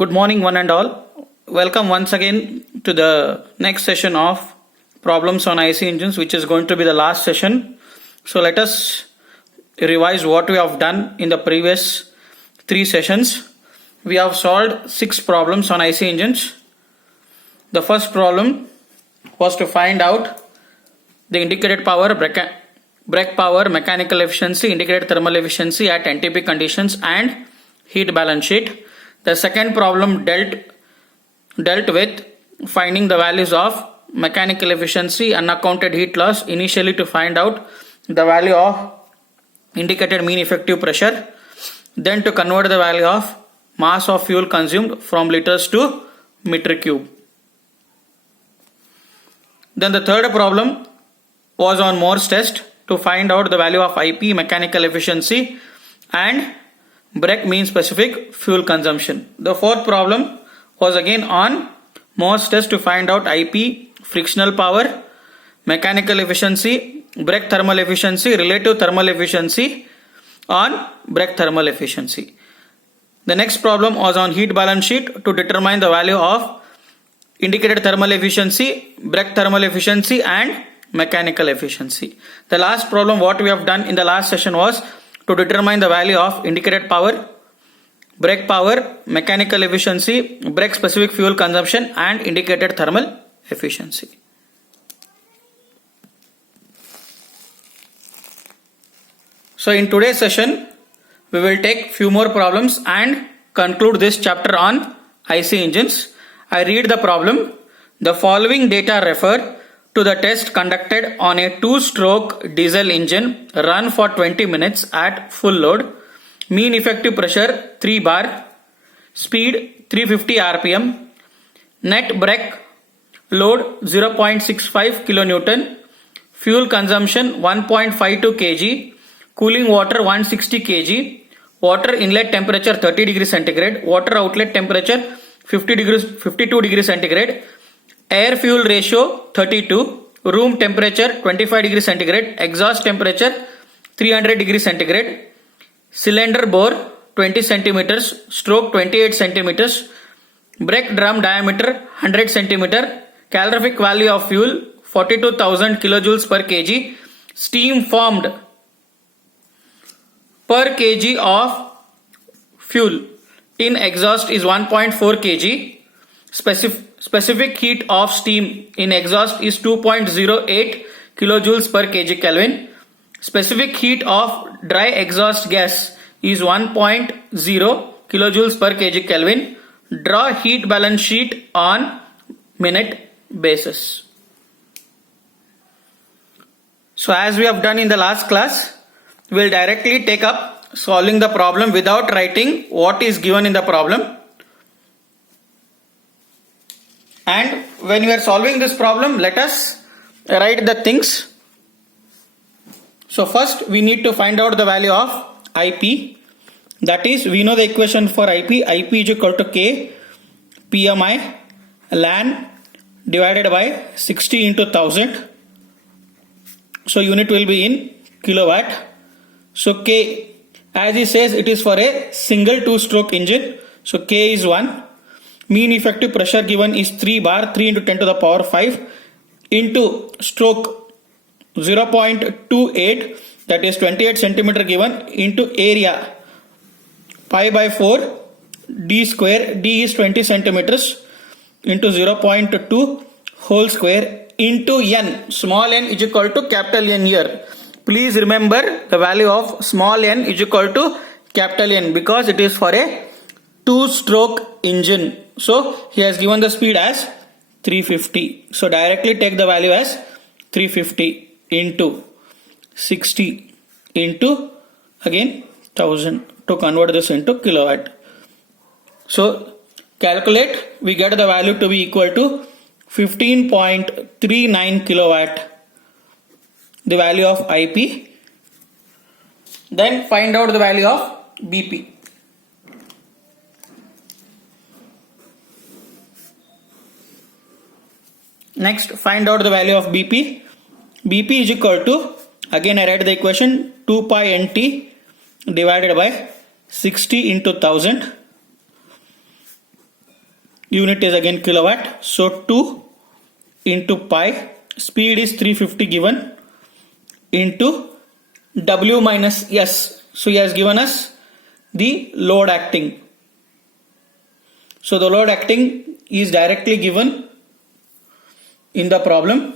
Good morning, one and all. Welcome once again to the next session of problems on IC engines, which is going to be the last session. So let us revise what we have done in the previous 3 sessions. We have solved 6 problems on IC engines. The first problem was to find out the indicated power, brake power, mechanical efficiency, indicated thermal efficiency at NTP conditions and heat balance sheet. The second problem dealt with finding the values of mechanical efficiency, unaccounted heat loss, initially to find out the value of indicated mean effective pressure, then to convert the value of mass of fuel consumed from liters to meter cube. Then the third problem was on Moore's test to find out the value of IP, mechanical efficiency, and brake mean specific fuel consumption. The fourth problem was again on Moore's test to find out IP, frictional power, mechanical efficiency, brake thermal efficiency, relative thermal efficiency on brake thermal efficiency. The next problem was on heat balance sheet to determine the value of indicated thermal efficiency, brake thermal efficiency and mechanical efficiency. The last problem what we have done in the last session was to determine the value of indicated power, brake power, mechanical efficiency, brake specific fuel consumption and indicated thermal efficiency. So in today's session, we will take few more problems and conclude this chapter on IC engines. I read the problem. The following data refer to the test conducted on a 2-stroke diesel engine run for 20 minutes at full load. Mean effective pressure 3 bar, speed 350 rpm, net brake load 0.65 kilonewton, fuel consumption 1.52 kg, cooling water 160 kg, water inlet temperature 30 degrees centigrade, water outlet temperature 52 degrees centigrade, air fuel ratio 32, room temperature 25 degrees centigrade, exhaust temperature 300 degrees centigrade, cylinder bore 20 centimeters, stroke 28 centimeters, brake drum diameter 100 centimeter, calorific value of fuel 42,000 kilojoules per kg, steam formed per kg of fuel in exhaust is 1.4 kg. Specific heat of steam in exhaust is 2.08 kilojoules per kg Kelvin. Specific heat of dry exhaust gas is 1.0 kilojoules per kg Kelvin. Draw heat balance sheet on minute basis. So as we have done in the last class, we will directly take up solving the problem without writing what is given in the problem. And when we are solving this problem, let us write the things. So first we need to find out the value of IP. That is, we know the equation for IP. IP is equal to K PMI ln divided by 60 into 1000. So unit will be in kilowatt. So K, as he says, it is for a single 2-stroke engine. So K is 1. Mean effective pressure given is 3 bar, 3 into 10 to the power 5 into stroke 0.28, that is 28 centimeter given, into area pi by 4 d square, d is 20 centimeters, into 0.2 whole square into n. Small n is equal to capital N here. Please remember the value of small n is equal to capital N because it is for a 2-stroke engine. So he has given the speed as 350. So directly take the value as 350 into 60 into again 1000 to convert this into kilowatt. So calculate, we get the value to be equal to 15.39 kilowatt, the value of IP. Then find out the value of BP. Next, find out the value of BP. BP is equal to, again I write the equation, 2 pi nt divided by 60 into 1000. unit is again kilowatt. So 2 into pi, speed is 350 given, into W minus S. So he has given us the load acting. So the load acting is directly given in the problem.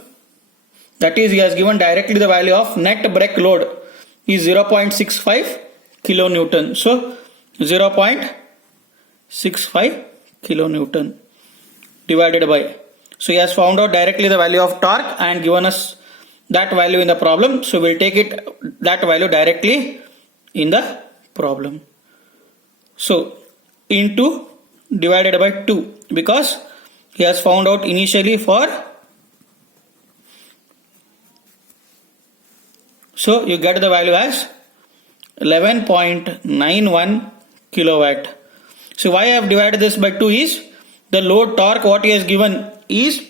That is, he has given directly the value of net brake load is 0.65 kilonewton. So 0.65 kilonewton divided by. So he has found out directly the value of torque and given us that value in the problem. So we'll take it that value directly in the problem. So into divided by 2, because he has found out initially for. So you get the value as 11.91 kilowatt. So why I have divided this by 2 is the load torque what he has given is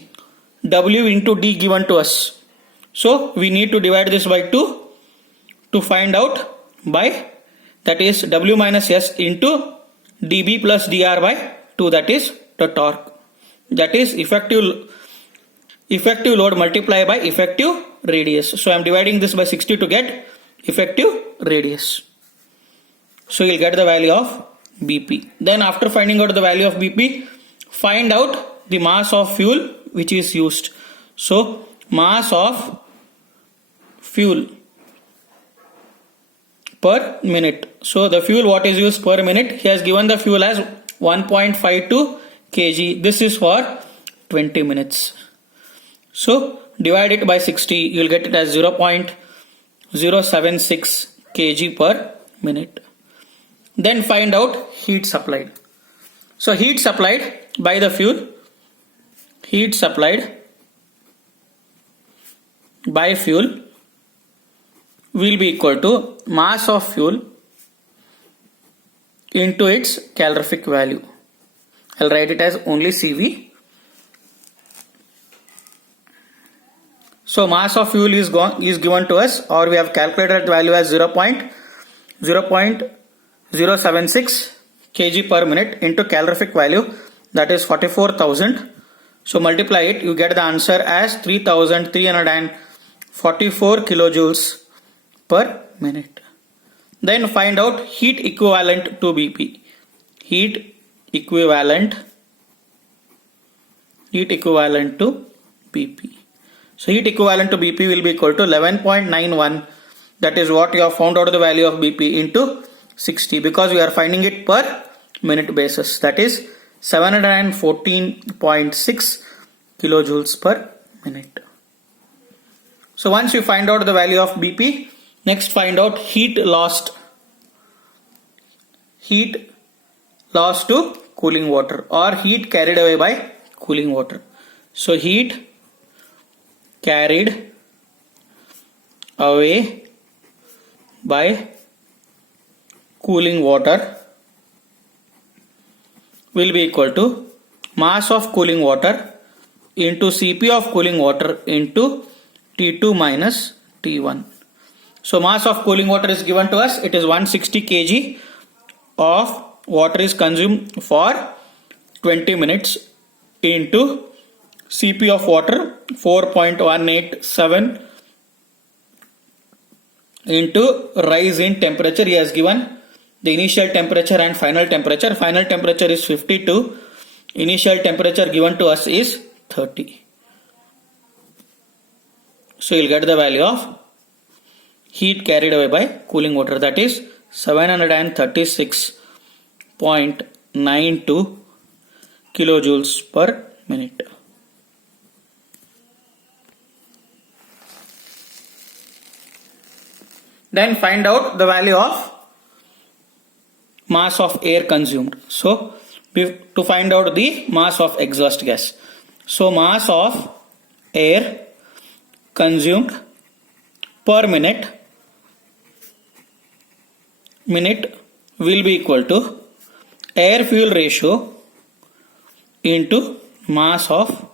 W into D given to us. So we need to divide this by 2 to find out by, that is W minus S into dB plus dr by 2, that is the torque. That is effective load multiplied by effective radius. So I am dividing this by 60 to get effective radius. So you'll get the value of BP. Then after finding out the value of BP, find out the mass of fuel which is used. So mass of fuel per minute. So the fuel what is used per minute, he has given the fuel as 1.52 kg. This is for 20 minutes. So divide it by 60, you will get it as 0.076 kg per minute. Then find out heat supplied. So heat supplied by the fuel, heat supplied by fuel will be equal to mass of fuel into its calorific value. I'll write it as only CV. So mass of fuel is given to us, or we have calculated the value as 0.076 kg per minute into calorific value, that is 44,000. So multiply it, you get the answer as 3,344 kilojoules per minute. Then find out heat equivalent to BP. Heat equivalent to BP. So heat equivalent to BP will be equal to 11.91. That is what you have found out the value of BP into 60, because we are finding it per minute basis. That is 714.6 kilojoules per minute. So once you find out the value of BP, next find out heat lost. Heat lost to cooling water, or heat carried away by cooling water. So heat carried away by cooling water will be equal to mass of cooling water into Cp of cooling water into T2 minus T1. So mass of cooling water is given to us, it is 160 kg of water is consumed for 20 minutes into Cp of water 4.187 into rise in temperature. He has given the initial temperature and final temperature. Final temperature is 52. Initial temperature given to us is 30. So you'll get the value of heat carried away by cooling water, that is 736.92 kilojoules per minute. Then find out the value of mass of air consumed. So to find out the mass of exhaust gas. So mass of air consumed per minute will be equal to air fuel ratio into mass of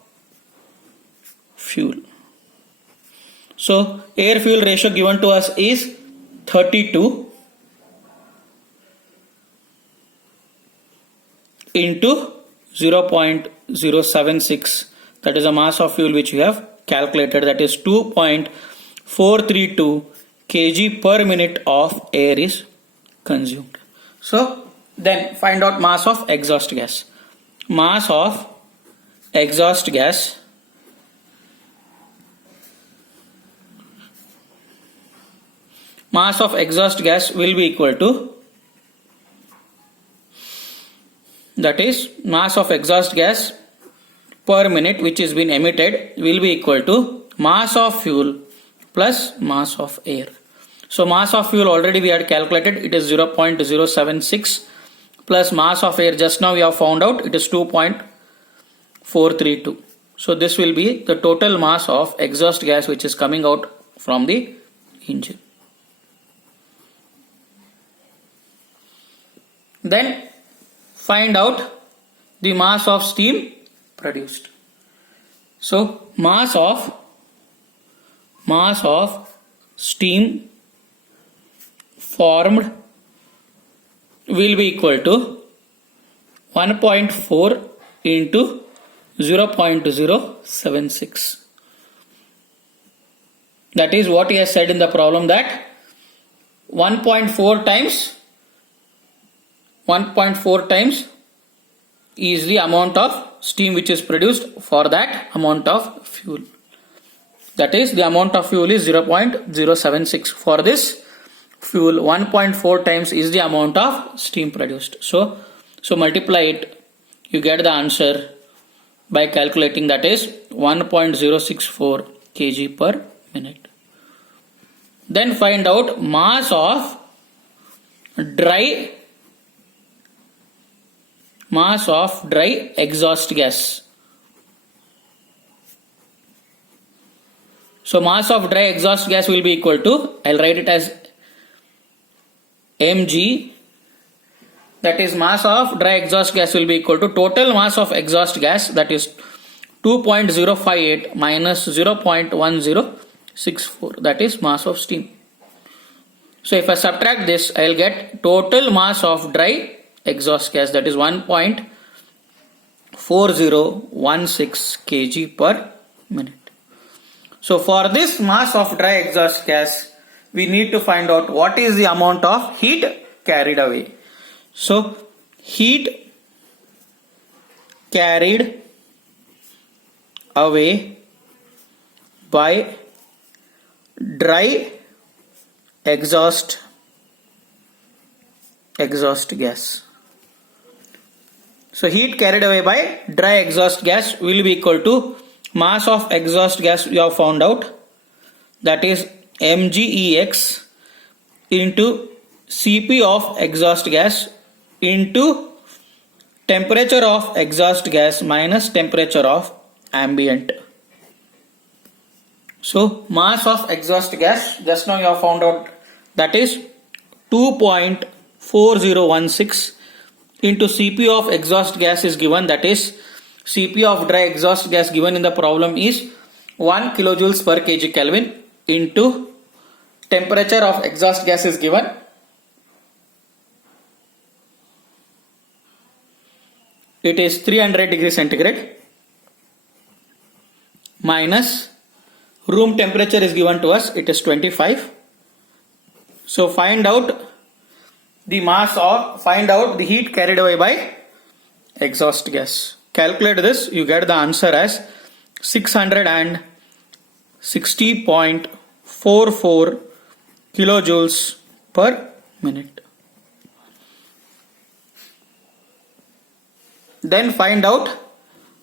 fuel. So air fuel ratio given to us is 32 into 0.076. That is the mass of fuel which we have calculated. That is 2.432 kg per minute of air is consumed. So then find out mass of exhaust gas. Mass of exhaust gas will be equal to, that is mass of exhaust gas per minute which is been emitted will be equal to mass of fuel plus mass of air. So mass of fuel already we had calculated, it is 0.076 plus mass of air just now we have found out, it is 2.432. So this will be the total mass of exhaust gas which is coming out from the engine. Then find out the mass of steam produced. So mass of steam formed will be equal to 1.4 into 0.076. That is what he has said in the problem, that 1.4 times is the amount of steam which is produced for that amount of fuel. That is, the amount of fuel is 0.076. For this fuel, 1.4 times is the amount of steam produced. So multiply it, you get the answer by calculating, that is 1.064 kg per minute. Then find out mass of dry exhaust gas. So mass of dry exhaust gas will be equal to, I'll write it as mg, that is mass of dry exhaust gas will be equal to total mass of exhaust gas, that is 2.058 minus 0.1064, that is mass of steam. So if I subtract this, I will get total mass of dry exhaust gas, that is 1.4016 kg per minute. So for this mass of dry exhaust gas, we need to find out what is the amount of heat carried away. So heat carried away by dry exhaust gas. So heat carried away by dry exhaust gas will be equal to mass of exhaust gas we have found out, that is mgex into Cp of exhaust gas into temperature of exhaust gas minus temperature of ambient. So mass of exhaust gas just now you have found out, that is 2.4016 into Cp of exhaust gas is given, that is Cp of dry exhaust gas given in the problem is 1 kilojoules per kg Kelvin into temperature of exhaust gas is given, it is 300 degrees centigrade, minus room temperature is given to us, it is 25. So find out the heat carried away by exhaust gas. Calculate this, you get the answer as 660.44 kilojoules per minute. Then find out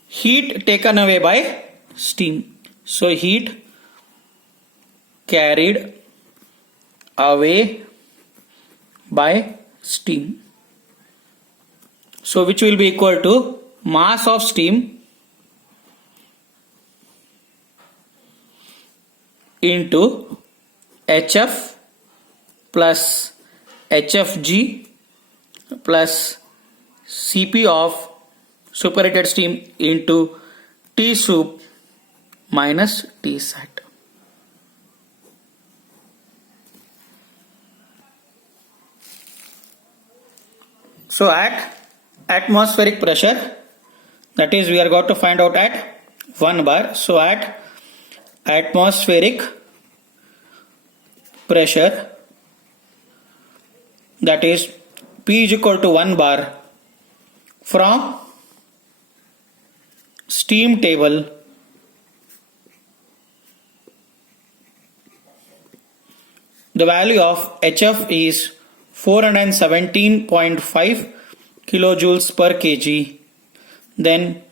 heat taken away by steam. So heat carried away by steam. So which will be equal to mass of steam into HF plus HFG plus Cp of superheated steam into T sup minus T sat. So at atmospheric pressure That is, we are going to find out at 1 bar. So at atmospheric pressure, that is P is equal to 1 bar, from steam table the value of HF is 417.5 kilojoules per kg. Then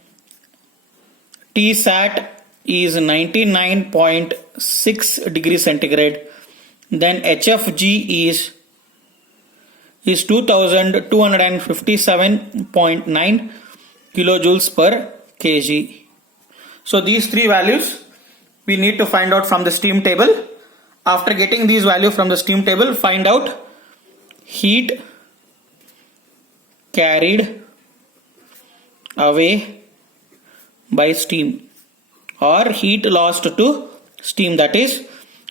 Tsat is 99.6 degrees centigrade. Then HFG is 2257.9 kilojoules per kg. So these three values we need to find out from the steam table. After getting these values from the steam table, find out heat carried away by steam or heat lost to steam, that is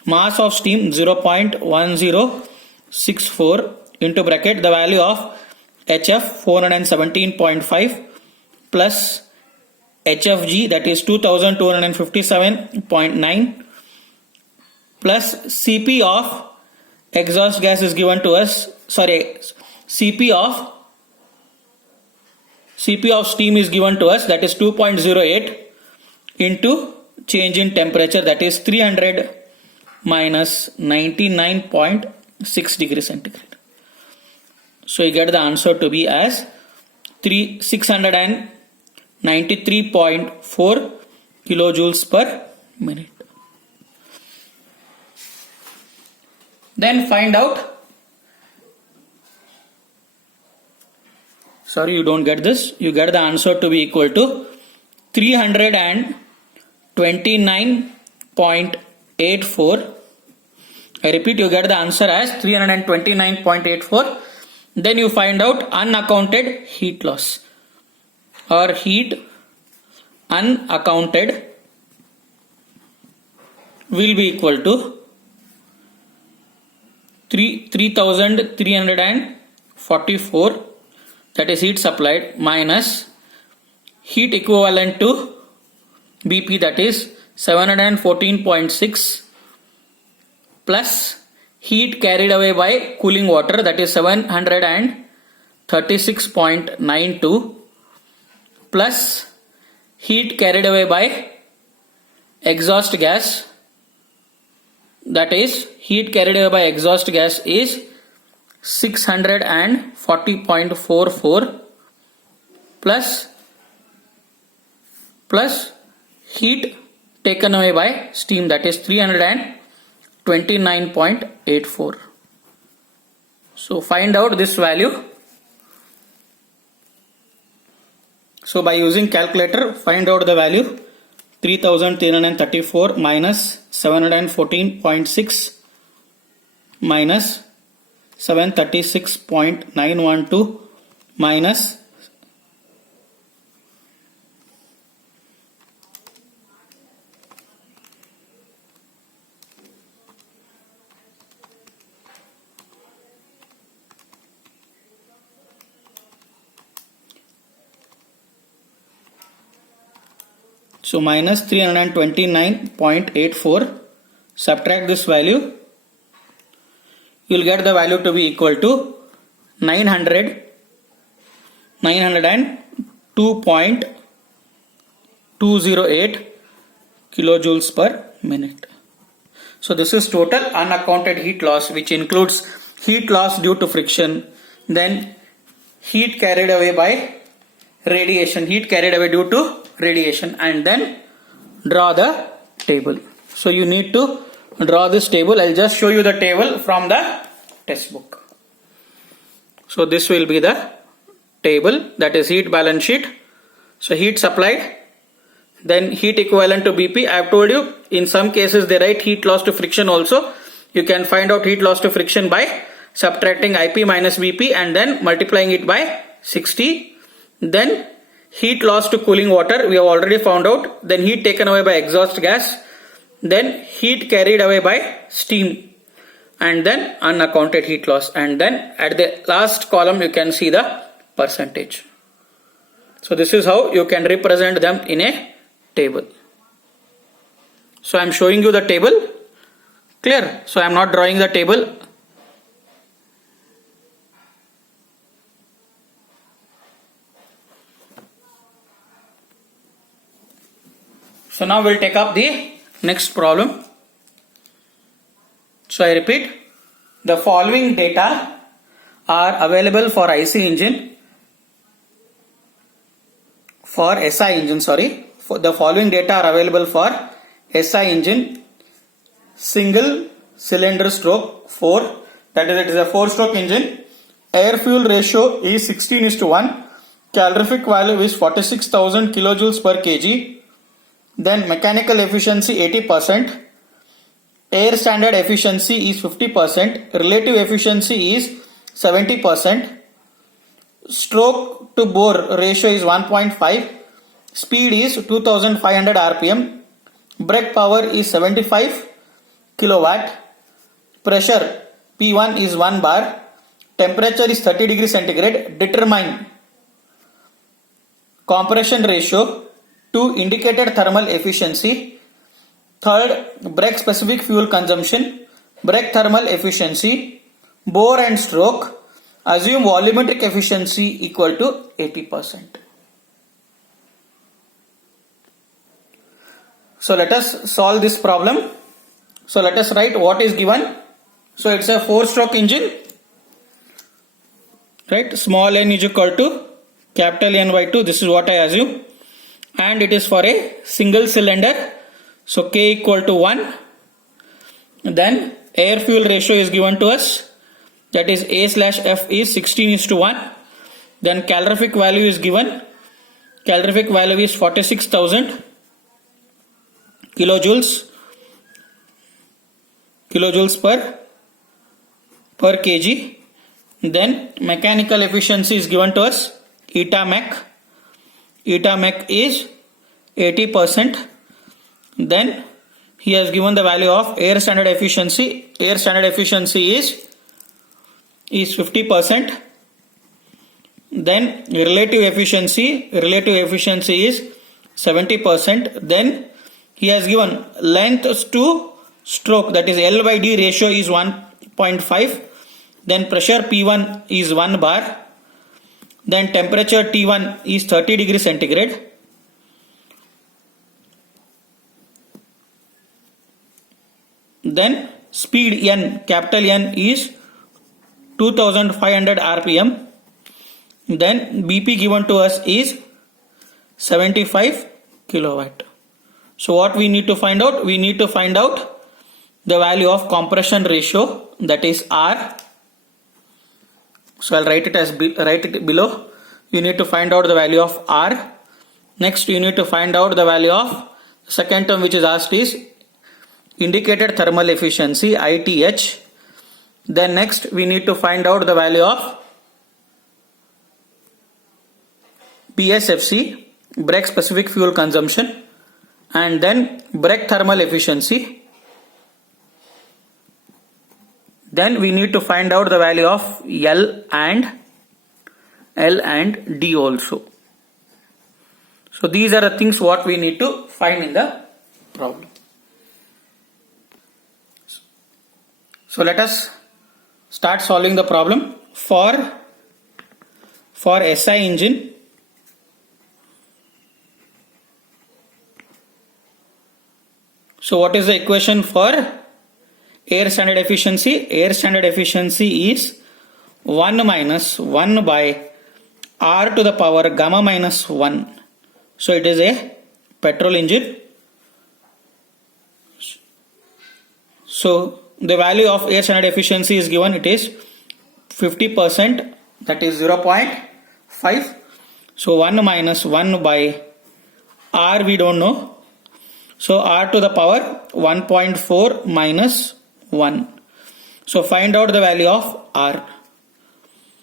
mass of steam 0.1064 into bracket the value of HF 417.5 plus HFG, that is 2257.9 plus Cp of exhaust gas is given to us, Cp of steam is given to us, that is 2.08 into change in temperature, that is 300 minus 99.6 degrees centigrade. So you get the answer to be as 693.4 kilojoules per minute. Then find out, you don't get this, you get the answer to be equal to 329.84. I repeat, you get the answer as 329.84. Then you find out unaccounted heat loss or heat unaccounted will be equal to 3344, that is heat supplied, minus heat equivalent to BP, that is 714.6, plus heat carried away by cooling water, that is 736.92, plus heat carried away by exhaust gas, that is heat carried away by exhaust gas is 640.44 plus heat taken away by steam, that is 329.84. So find out this value. So by using calculator, find out the value. 3334 minus 714.6 minus 736.912 minus so minus 329.84, subtract this value, you will get the value to be equal to 902.208 kilojoules per minute. So this is total unaccounted heat loss, which includes heat loss due to friction, then heat carried away by radiation, heat carried away due to radiation, and then draw the table. So you need to draw this table. I'll just show you the table from the textbook. So this will be the table, that is heat balance sheet. So heat supplied, then heat equivalent to BP. I have told you in some cases they write heat loss to friction also. You can find out heat loss to friction by subtracting IP minus BP and then multiplying it by 60. Then heat loss to cooling water, we have already found out. Then heat taken away by exhaust gas, then heat carried away by steam, and then unaccounted heat loss, and then at the last column you can see the percentage. So this is how you can represent them in a table. So I am showing you the table. Clear? So I am not drawing the table. So now we'll take up the next problem. So I repeat, the following data are available for IC engine, for SI engine, the following data are available for SI engine, single cylinder stroke 4, that is, it is a 4-stroke engine, air fuel ratio is 16:1, calorific value is 46,000 kilojoules per kg, then mechanical efficiency 80%, air standard efficiency is 50%, relative efficiency is 70%, stroke to bore ratio is 1.5, speed is 2500 rpm, brake power is 75 kilowatt, pressure P1 is 1 bar, temperature is 30 degrees centigrade. Determine compression ratio, 2 indicated thermal efficiency, third brake specific fuel consumption, brake thermal efficiency, bore and stroke, assume volumetric efficiency equal to 80%. So let us solve this problem. So let us write what is given. So it's a 4-stroke engine, right? Small n is equal to capital N by 2. This is what I assume. And it is for a single cylinder. So K equal to 1. Then air fuel ratio is given to us. That is A/F is 16:1. Then calorific value is given. Calorific value is 46,000 kilojoules per kg. Then mechanical efficiency is given to us. Eta mech is 80%. Then he has given the value of air standard efficiency. Air standard efficiency is 50%. Then relative efficiency is 70%. Then he has given length to stroke, that is L by D ratio is 1.5. Then pressure P1 is 1 bar. Then temperature T1 is 30 degrees centigrade. Then speed N, capital N is 2500 rpm. Then BP given to us is 75 kilowatt. So what we need to find out? We need to find out the value of compression ratio, that is R. So I'll write it below. You need to find out the value of R. Next you need to find out the value of the second term which is asked is indicated thermal efficiency, ITH. Then next we need to find out the value of BSFC, brake specific fuel consumption, and then brake thermal efficiency. Then we need to find out the value of L and D also. So these are the things what we need to find in the problem. So let us start solving the problem for SI engine. So what is the equation for air standard efficiency? Air standard efficiency is 1 minus 1 by R to the power gamma minus 1. So it is a petrol engine. So the value of air standard efficiency is given, it is 50%, that is 0.5. So 1 minus 1 by R we don't know. So R to the power 1.4 minus 1. So find out the value of R.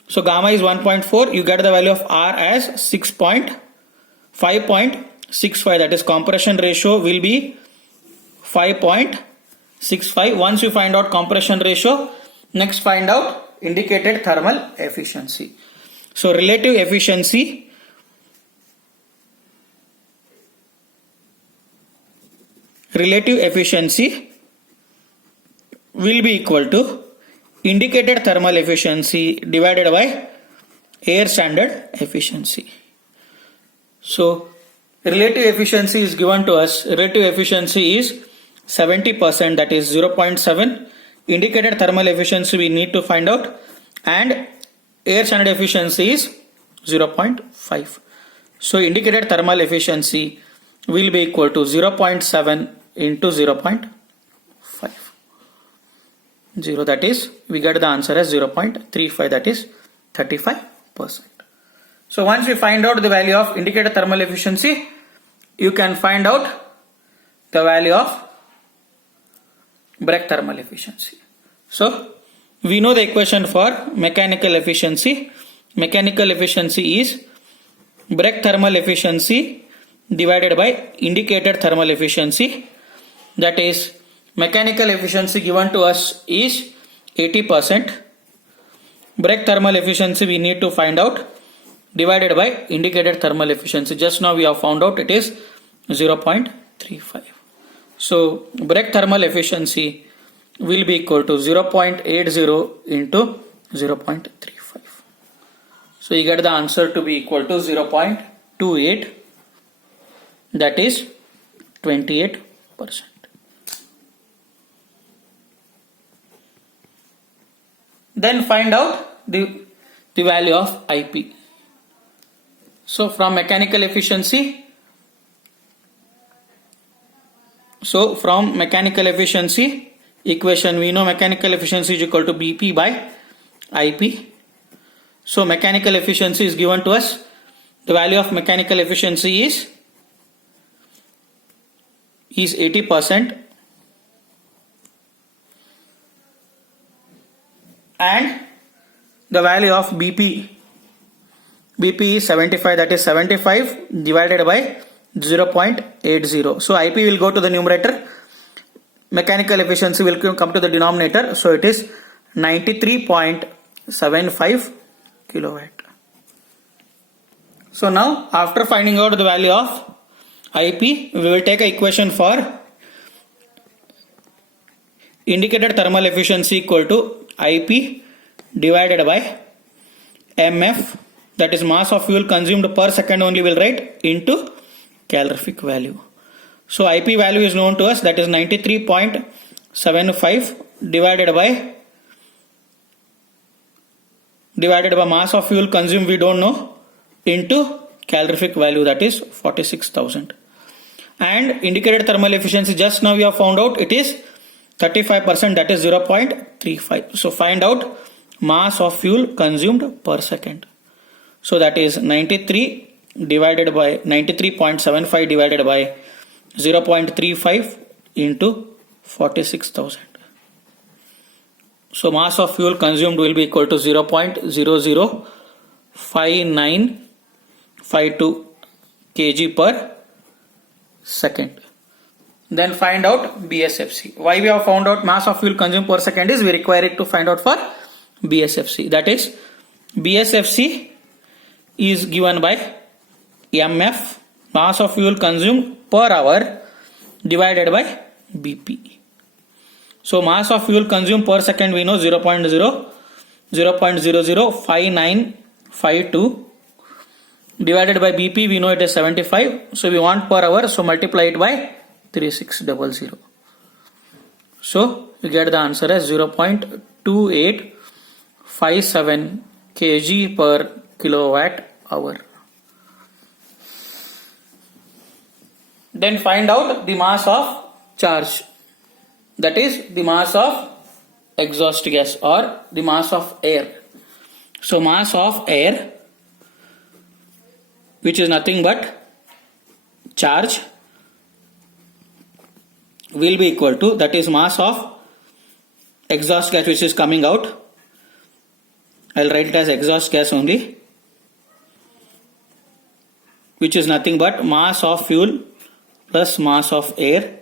So gamma is 1.4. You get the value of R as 5.65. That is compression ratio will be 5.65. Once you find out compression ratio, next find out indicated thermal efficiency. So relative efficiency relative efficiency will be equal to indicated thermal efficiency divided by air standard efficiency. So relative efficiency is given to us. Relative efficiency is 70%, that is 0.7. Indicated thermal efficiency we need to find out, and air standard efficiency is 0.5. So indicated thermal efficiency will be equal to 0.7 into 0.5. 0, that is, we get the answer as 0.35, that is 35%. So once we find out the value of indicated thermal efficiency, you can find out the value of Bragg thermal efficiency. So we know the equation for mechanical efficiency. Mechanical efficiency is Bragg thermal efficiency divided by indicated thermal efficiency. That is, mechanical efficiency given to us is 80%. Bragg thermal efficiency we need to find out divided by indicated thermal efficiency. Just now we have found out it is 0.35. So Bragg thermal efficiency will be equal to 0.80 into 0.35. So you get the answer to be equal to 0.28, that is 28%. Then find out the value of IP. So from mechanical efficiency, equation, we know mechanical efficiency is equal to BP by IP. So mechanical efficiency is given to us. The value of mechanical efficiency is 80%, and the value of BP is 75, that is 75 divided by 0.80. So IP will go to the numerator, mechanical efficiency will come to the denominator, so it is 93.75 kilowatt. So now after finding out the value of IP, we will take an equation for indicated thermal efficiency equal to IP divided by MF, that is mass of fuel consumed per second only will write, into calorific value. So IP value is known to us, that is 93.75 divided by mass of fuel consumed we don't know, into calorific value, that is 46,000. And indicated thermal efficiency just now we have found out it is 35%, that is 0.35. So find out mass of fuel consumed per second. So that is 93.75 divided by 0.35 into 46,000. So mass of fuel consumed will be equal to 0.005952 kg per second. Then find out BSFC. Why we have found out mass of fuel consumed per second is we require it to find out for BSFC. That is, BSFC is given by MF, mass of fuel consumed per hour, divided by BP. So mass of fuel consumed per second we know 0.005952 divided by BP we know it is 75. So we want per hour, so multiply it by 3600. So we get the answer as 0.2857 kg per kilowatt hour. Then find out the mass of charge, that is the mass of exhaust gas or the mass of air. So mass of air, which is nothing but charge, will be equal to, that is mass of exhaust gas which is coming out. I'll write it as exhaust gas only, which is nothing but mass of fuel plus mass of air.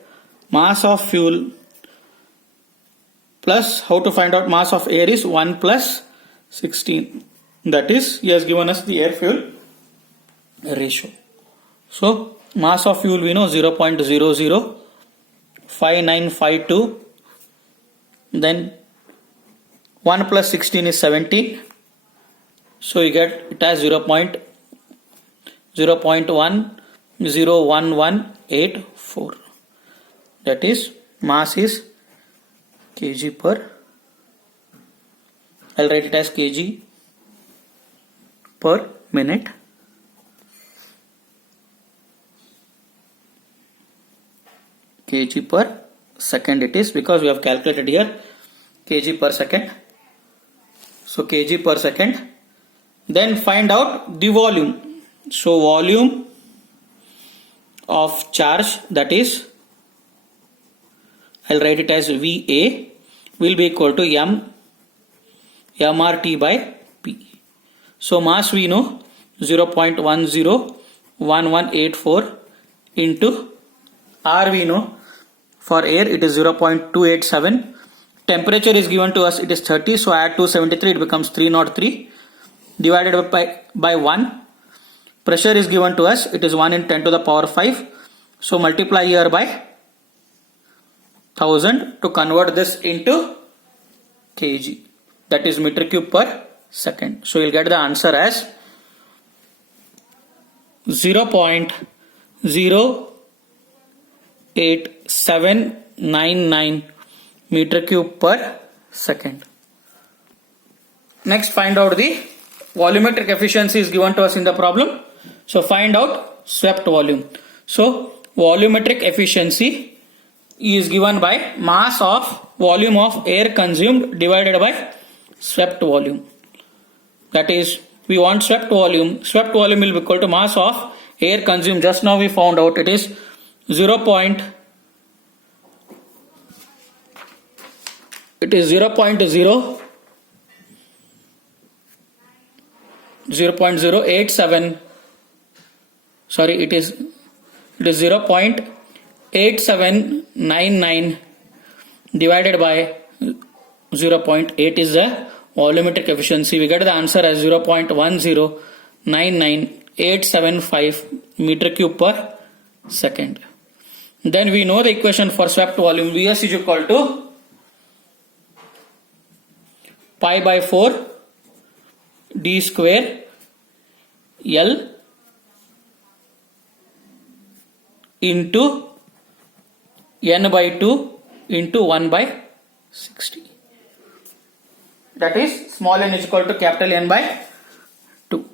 Mass of fuel plus, how to find out mass of air is 1 plus 16. That is, he has given us the air fuel ratio. So mass of fuel we know 0.00 5952. Then 1 plus 16 is 17. So you get it as 0.101184. That is, mass is kg per. I'll write it as kg per minute. Kg per second it is, because we have calculated here kg per second. So kg per second. Then find out the volume. So volume of charge, that is, I'll write it as VA, will be equal to mRT by P. So mass we know 0.101184 into R we know, for air it is 0.287. Temperature is given to us, it is 30, so add 273, it becomes 303 divided by 1. Pressure is given to us, it is 1 in 10 to the power 5. So multiply here by 1000 to convert this into kg, that is meter cube per second. So you'll get the answer as 0.08799 meter cube per second. Next, find out the volumetric efficiency is given to us in the problem. So find out swept volume. So volumetric efficiency is given by mass of volume of air consumed divided by swept volume. That is, we want swept volume. Swept volume will be equal to mass of air consumed. Just now we found out it is 0.087, sorry, it is 0.8799 divided by 0.8 is the volumetric efficiency. We get the answer as 0.1099875 meter cube per second. Then we know the equation for swept volume. Vs is equal to pi by 4 d square L into n by 2 into 1 by 60. That is, small n is equal to capital N by 2.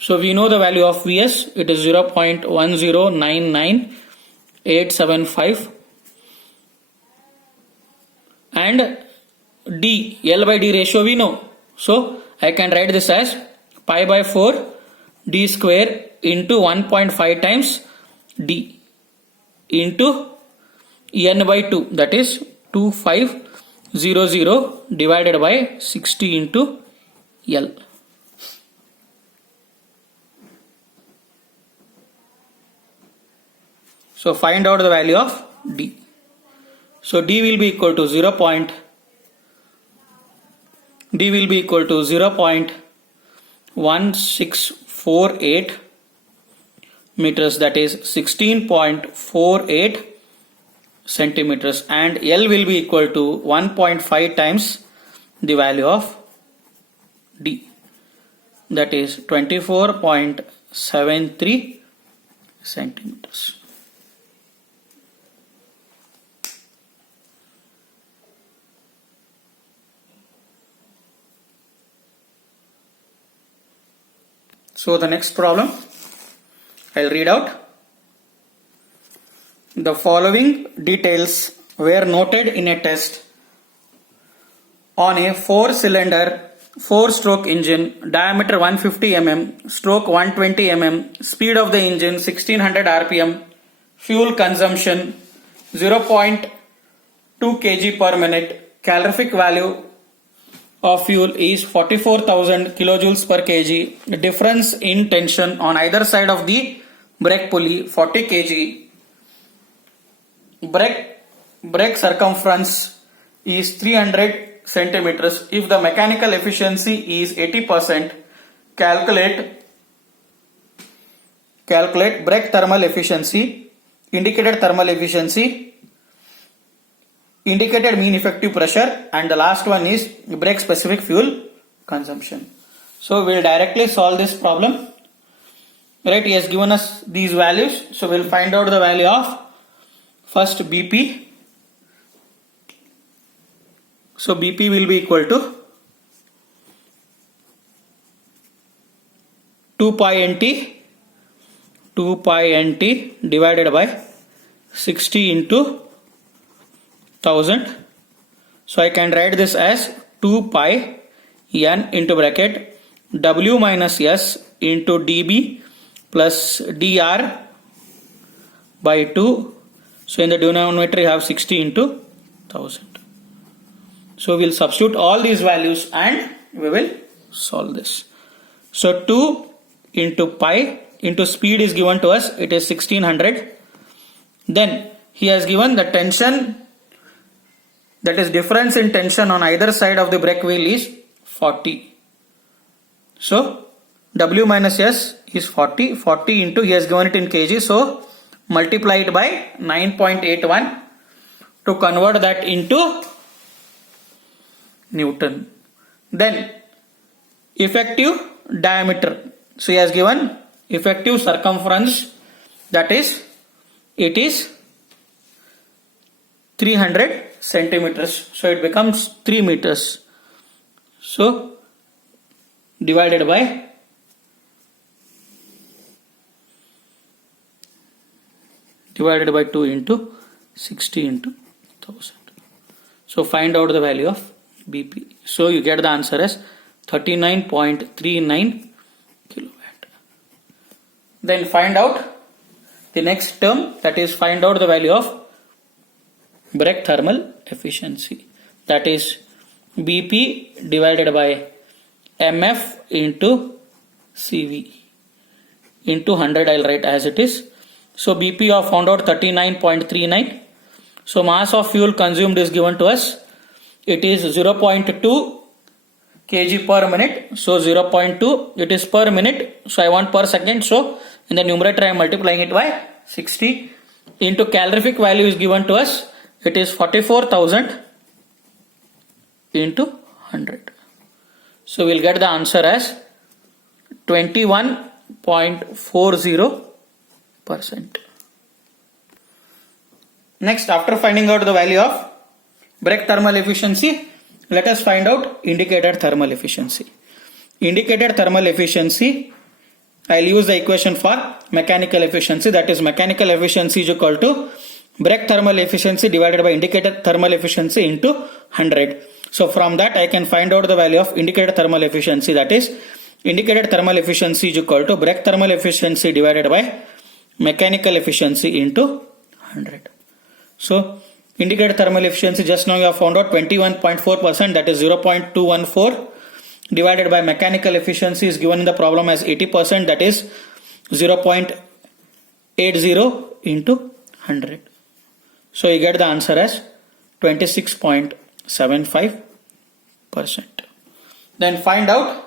So we know the value of Vs, it is 0.1099875, and D, L by D ratio we know. So I can write this as pi by 4 d square into 1.5 times d into n by 2, that is 2500 divided by 60 into L. So find out the value of D. So D will be equal to 0.1648 meters, that is 16.48 centimeters, and L will be equal to 1.5 times the value of D, that is 24.73 centimeters. So the next problem, I'll read out. The following details were noted in a test on a 4-cylinder 4-stroke engine, diameter 150 mm, stroke 120 mm, speed of the engine 1600 rpm, fuel consumption 0.2 kg per minute, calorific value of fuel is 44,000 kilojoules per kg, difference in tension on either side of the brake pulley 40 kg, brake circumference is 300 centimeters. If the mechanical efficiency is 80%, calculate brake thermal efficiency, indicated thermal efficiency indicated mean effective pressure, and the last one is brake specific fuel consumption. So we'll directly solve this problem. Right, he has given us these values, so we'll find out the value of first BP. So BP will be equal to 2 pi nt divided by 60 into 1000. So I can write this as 2 pi n into bracket W minus S into dB plus dr by 2. So in the denominator you have 60 into 1000. So we'll substitute all these values and we will solve this. So 2 into pi into speed is given to us, it is 1600. Then he has given the tension, that is difference in tension on either side of the brake wheel is 40. So W minus S is 40. 40 into, he has given it in kg, so multiply it by 9.81 to convert that into Newton. Then effective diameter. So he has given effective circumference, that is, it is 300 centimeters. So it becomes 3 meters. So divided by 2 into 60 into 1000. So find out the value of BP. So you get the answer as 39.39 kilowatt. Then find out the next term, that is find out the value of brake thermal efficiency, that is BP divided by MF into CV into 100. I'll write as it is. So BP of found out 39.39. So mass of fuel consumed is given to us, it is 0.2 kg per minute. So 0.2, it is per minute, so I want per second, so in the numerator I am multiplying it by 60 into calorific value is given to us, it is 44,000 into 100. So we'll get the answer as 21.40%. Next, after finding out the value of brake thermal efficiency, let us find out indicator thermal efficiency. Indicator thermal efficiency, I'll use the equation for mechanical efficiency, that is mechanical efficiency is equal to brake thermal efficiency divided by indicator thermal efficiency into 100. So from that I can find out the value of indicator thermal efficiency, that is indicator thermal efficiency is equal to brake thermal efficiency divided by mechanical efficiency into 100. So indicator thermal efficiency, just now you have found out 21.4%, that is 0.214 divided by mechanical efficiency is given in the problem as 80%, that is 0.80 into 100. So you get the answer as 26.75%. Then find out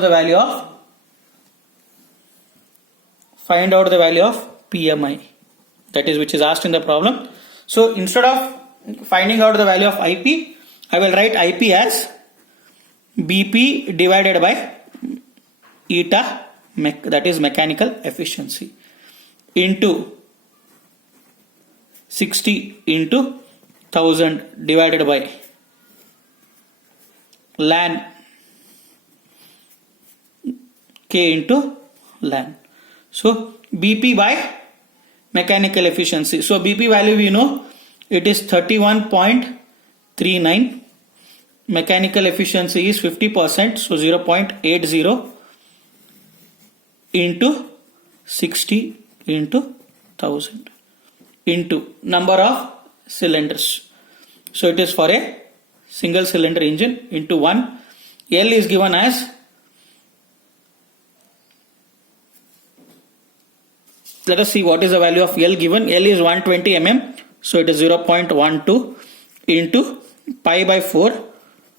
the value of PMI, that is which is asked in the problem. So instead of finding out the value of IP, I will write IP as BP divided by eta, that is mechanical efficiency, into 60 into 1000 divided by ln K into ln. So BP by mechanical efficiency. So BP value we know, it is 31.39. Mechanical efficiency is 50%, so 0.80 into 60 into 1000 into number of cylinders. So it is for a single cylinder engine into 1. L is given as, let us see what is the value of L given. L is 120 mm, so it is 0.12 into pi by 4.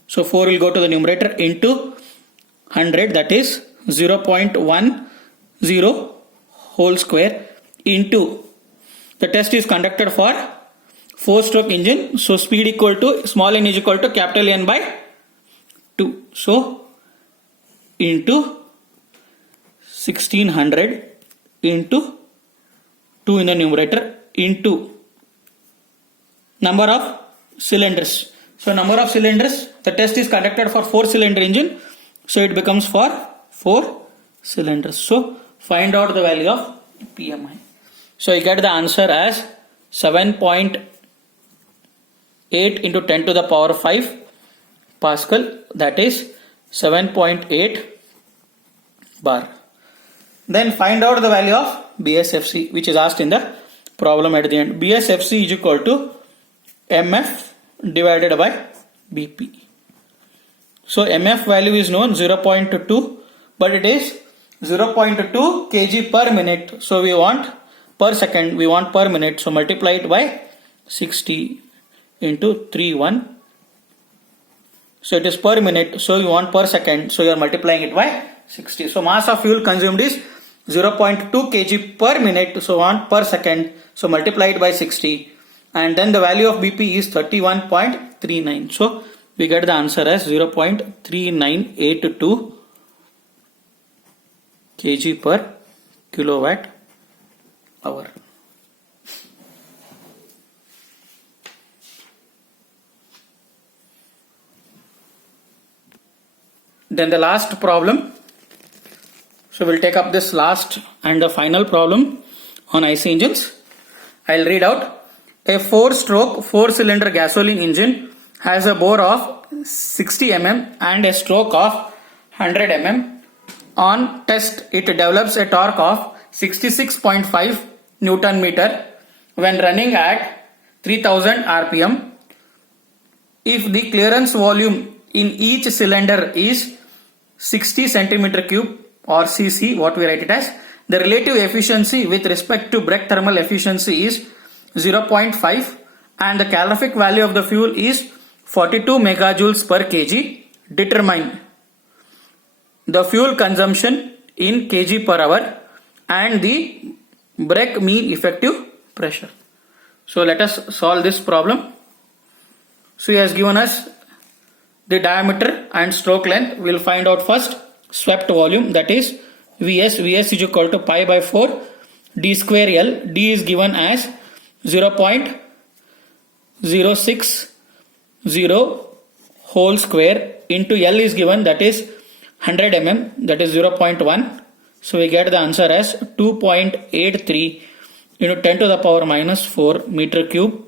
So 4 will go to the numerator into 100, that is 0.10 whole square into The test is conducted for 4-stroke engine. So speed equal to small n is equal to capital N by 2. So into 1600 into 2 in the numerator into number of cylinders. So number of cylinders, the test is conducted for 4-cylinder engine. So it becomes for 4 cylinders. So find out the value of PMI. So you get the answer as 7.8 into 10 to the power 5 Pascal, that is 7.8 bar. Then find out the value of BSFC, which is asked in the problem at the end. BSFC is equal to MF divided by BP. So MF value is known 0.2, but it is 0.2 kg per minute. So we want per second, we want per minute. So multiply it by 60 into 31. So it is per minute. So you want per second. So you are multiplying it by 60. So mass of fuel consumed is 0.2 kg per minute. So want per second. So multiply it by 60. And then the value of BP is 31.39. So we get the answer as 0.3982 kg per kilowatt hour. Then the last problem. So we'll take up this last and the final problem on IC engines. I'll read out. A 4-stroke 4-cylinder gasoline engine has a bore of 60 mm and a stroke of 100 mm. On test, it develops a torque of 66.5 Newton meter when running at 3000 rpm. If the clearance volume in each cylinder is 60 centimeter cube or cc, what we write it as, the relative efficiency with respect to Bragg thermal efficiency is 0.5 and the calorific value of the fuel is 42 megajoules per kg. Determine the fuel consumption in kg per hour and the Bragg mean effective pressure. So let us solve this problem. So he has given us the diameter and stroke length. We will find out first swept volume, that is Vs. Vs is equal to pi by 4 d square L. D is given as 0.060 whole square into L is given, that is 100 mm, that is 0.1. So we get the answer as 2.83 into 10 to the power minus 4 meter cube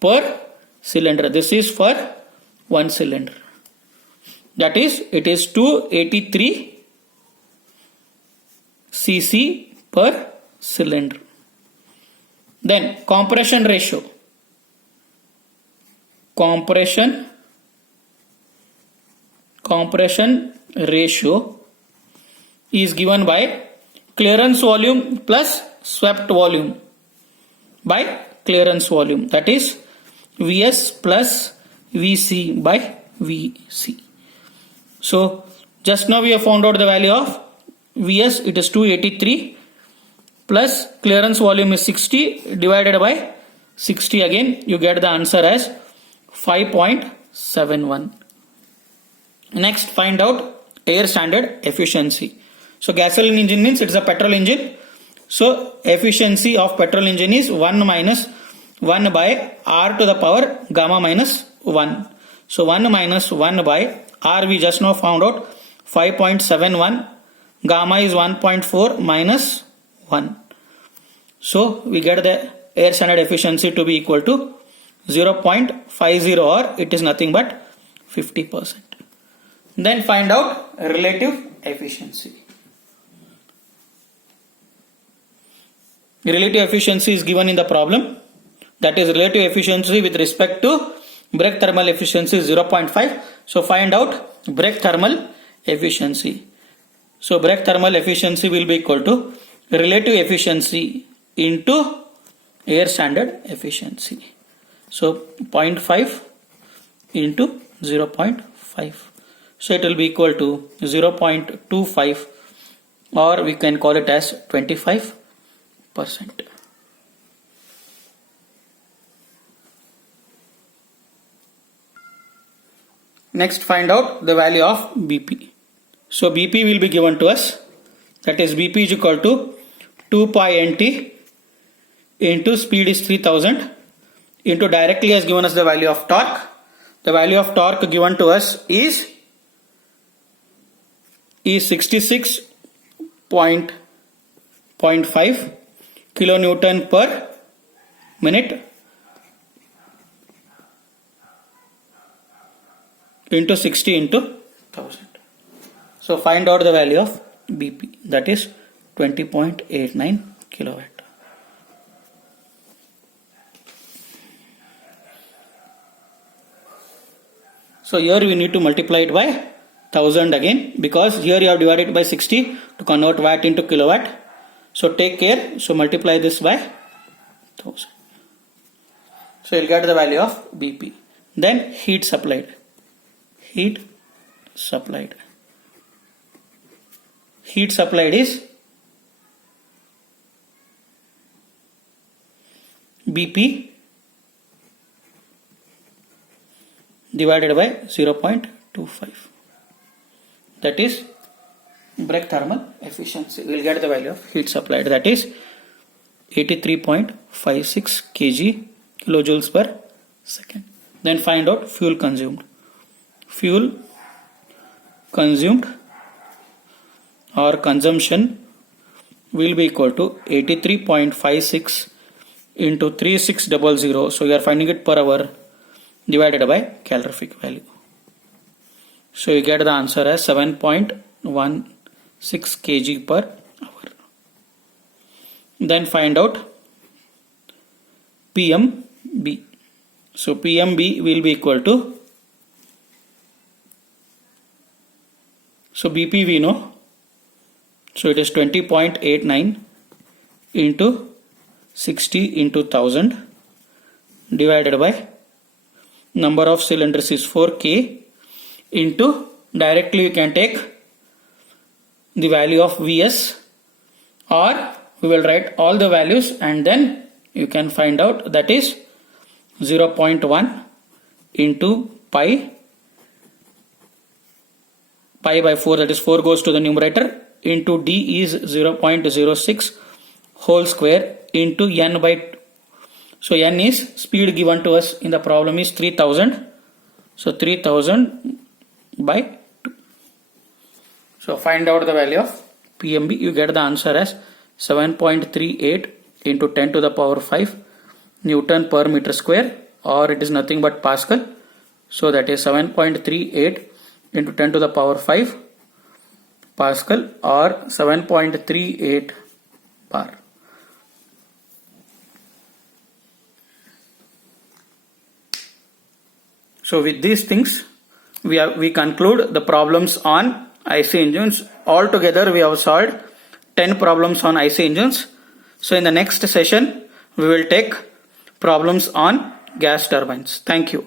per cylinder. This is for one cylinder. That is, it is 283 cc per cylinder. Then compression ratio. Compression ratio is given by clearance volume plus swept volume by clearance volume, that is Vs plus Vc by Vc. So just now we have found out the value of Vs, it is 283 plus clearance volume is 60 divided by 60, again you get the answer as 5.71. Next, find out air standard efficiency. So gasoline engine means it's a petrol engine. So efficiency of petrol engine is 1 minus 1 by R to the power gamma minus 1. So 1 minus 1 by R we just now found out 5.71. Gamma is 1.4 minus 1. So we get the air standard efficiency to be equal to 0.50 or it is nothing but 50%. Then find out relative efficiency. Relative efficiency is given in the problem. That is relative efficiency with respect to Bragg thermal efficiency is 0.5. So find out Bragg thermal efficiency. So Bragg thermal efficiency will be equal to relative efficiency into air standard efficiency. So 0.5 into 0.5. So it will be equal to 0.25 or we can call it as 25%. Next, find out the value of BP. So BP will be given to us, that is BP is equal to 2 pi nt into speed is 3000 into directly has given us the value of torque. The value of torque given to us is 66.5 kilonewton per minute into 60 into 1000. So find out the value of BP, that is 20.89 kilowatt. So here we need to multiply it by 1000 again, because here you have divided it by 60 to convert watt into kilowatt. So take care. So multiply this by 1000. So you'll get the value of BP. Then heat supplied. Heat supplied. Heat supplied is BP divided by 0.25. That is Bragg thermal efficiency. We will get the value of heat supplied, that is 83.56 kg kilojoules per second. Then find out fuel consumed. Fuel consumed or consumption will be equal to 83.56 into 3600. So we are finding it per hour divided by calorific value. So you get the answer as 7.16 kg per hour. Then find out PMB. So PMB will be equal to, so BP we know, so it is 20.89 into 60 into 1000 divided by number of cylinders is 4K into, directly you can take the value of Vs, or we will write all the values and then you can find out, that is 0.1 into pi by 4, that is 4 goes to the numerator, into D is 0.06 whole square into N by 2. So N is speed given to us in the problem is 3000. So 3000 by 2. So find out the value of PMB. You get the answer as 7.38 into 10 to the power 5 Newton per meter square, or it is nothing but Pascal. So that is 7.38 into 10 to the power 5 Pascal, or 7.38 bar. So with these things, we conclude the problems on IC engines. Altogether, we have solved 10 problems on IC engines. So in the next session, we will take problems on gas turbines. Thank you.